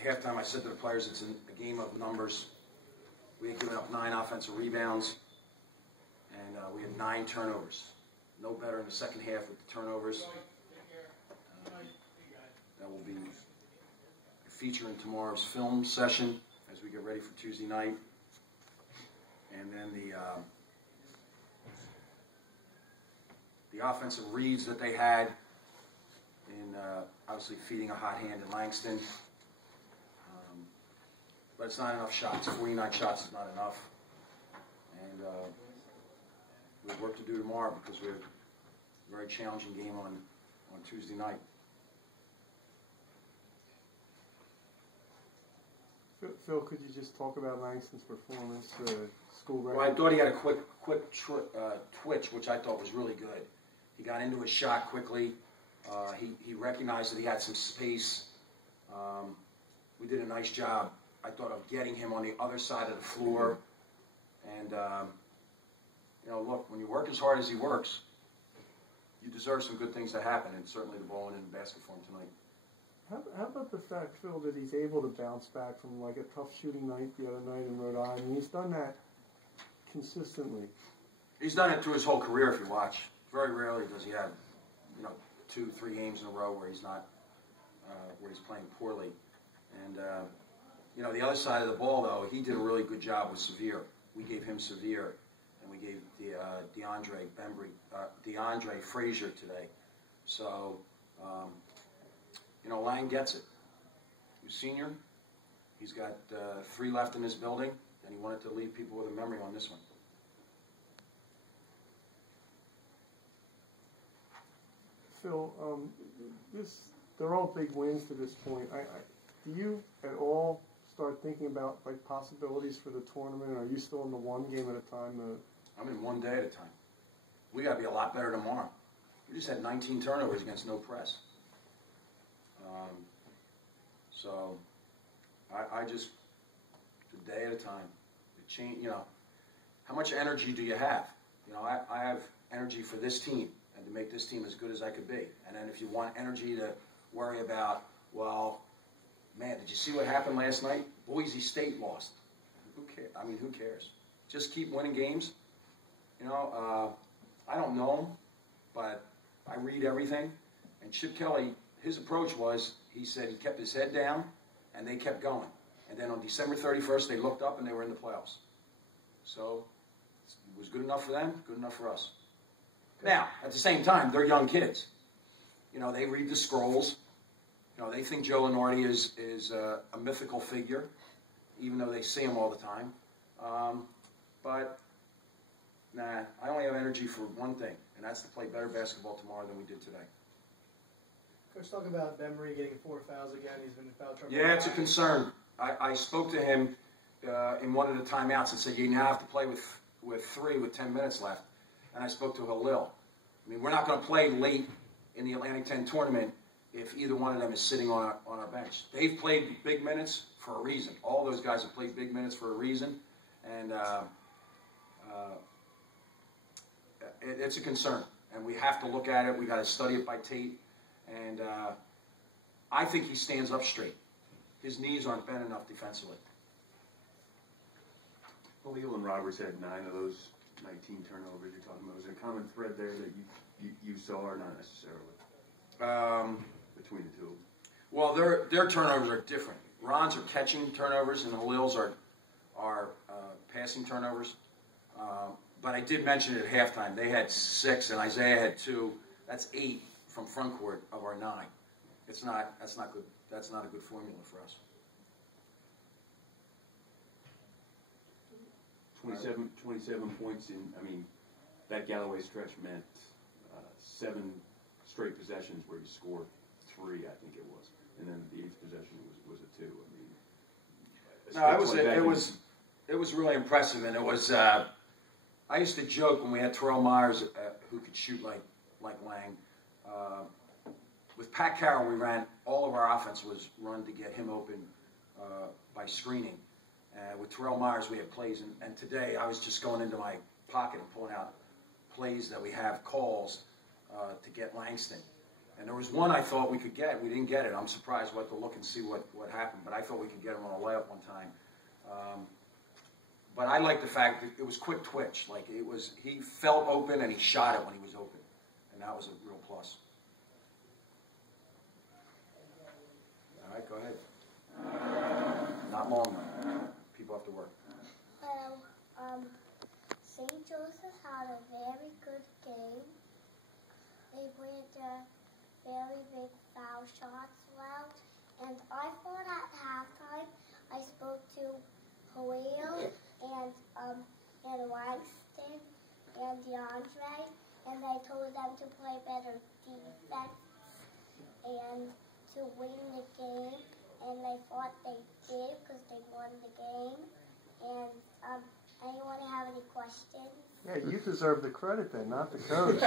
At halftime, I said to the players, it's a game of numbers. We had given up 9 offensive rebounds, and we had 9 turnovers. No better in the second half with the turnovers. That will be a feature in tomorrow's film session as we get ready for Tuesday night. And then the offensive reads that they had in obviously feeding a hot hand in Langston. But it's not enough shots. 49 shots is not enough. And we have work to do tomorrow because we have a very challenging game on Tuesday night. Phil, could you just talk about Langston's performance, school record? Well, I thought he had a quick twitch, which I thought was really good. He got into his shot quickly. He recognized that he had some space. We did a nice job, I thought, of getting him on the other side of the floor. And, look, when you work as hard as he works, you deserve some good things to happen, and certainly the ball went in the basket for him tonight. How about the fact, Phil, that he's able to bounce back from like a tough shooting night the other night in Rhode Island? He's done that consistently. He's done it through his whole career, if you watch. Very rarely does he have, 2, 3 games in a row where he's not, where he's playing poorly. And, the other side of the ball, though, he did a really good job with Sevier. We gave him Sevier, and we gave DeAndre Frazier today. So, Lang gets it. He's a senior. He's got 3 left in this building, and he wanted to leave people with a memory on this one. Phil, they're all big wins to this point. Do you at all start thinking about like possibilities for the tournament? Or are you still in the one game at a time? I'm in one day at a time. We got to be a lot better tomorrow. We just had 19 turnovers against no press. So I just a day at a time. How much energy do you have? I have energy for this team and to make this team as good as I could be. And then if you want energy to worry about, well, man, did you see what happened last night? Boise State lost. Who cares? I mean, who cares? Just keep winning games. I don't know him, but I read everything. And Chip Kelly, his approach was, he said he kept his head down, and they kept going. And then on December 31st, they looked up, and they were in the playoffs. So it was good enough for them, good enough for us. Now, at the same time, they're young kids. They read the scrolls. They think Joe Lenardi is a mythical figure, even though they see him all the time. But, nah, I only have energy for one thing, and that's to play better basketball tomorrow than we did today. Coach, talk about Bembry getting 4 fouls again. He's been in foul trouble. Yeah, it's a concern. I spoke to him in one of the timeouts and said, you now have to play with 3 with 10 minutes left. And I spoke to Halil. I mean, we're not going to play late in the Atlantic 10 tournament if either one of them is sitting on our bench. They've played big minutes for a reason. All those guys have played big minutes for a reason. And it's a concern. And we have to look at it. We've got to study it by tape. And I think he stands up straight. His knees aren't bent enough defensively. Well, Leland Roberts had 9 of those 19 turnovers you're talking about. Was there a common thread there that you saw or not necessarily between the two? Well, their turnovers are different. Ron's are catching turnovers and Halil's are passing turnovers. But I did mention it at halftime. They had 6 and Isaiah had 2. That's 8 from front court of our 9. That's not good. That's not a good formula for us. 27 points in, that Galloway stretch meant 7 straight possessions where he scored 3, I think it was. And then the 8th possession was a 2. It was really impressive. And it was, I used to joke when we had Terrell Myers who could shoot like Lang. With Pat Carroll, we ran, all of our offense was run to get him open by screening. With Terrell Myers, we had plays, and today I was just going into my pocket and pulling out plays that we have calls to get Langston. And there was one I thought we could get. We didn't get it. I'm surprised. We'll have to look and see what happened. But I thought we could get him on a layup one time. But I like the fact that it was quick twitch. Like he felt open and he shot it when he was open. And that was a real plus. All right, go ahead. Not long though. People have to work. St. Joseph had a very good game. They played very big foul shots well. And I thought at halftime, I spoke to Halil and Langston and DeAndre, and I told them to play better defense and to win the game. And they thought they did because they won the game. And anyone have any questions? Yeah, you deserve the credit then, not the coach.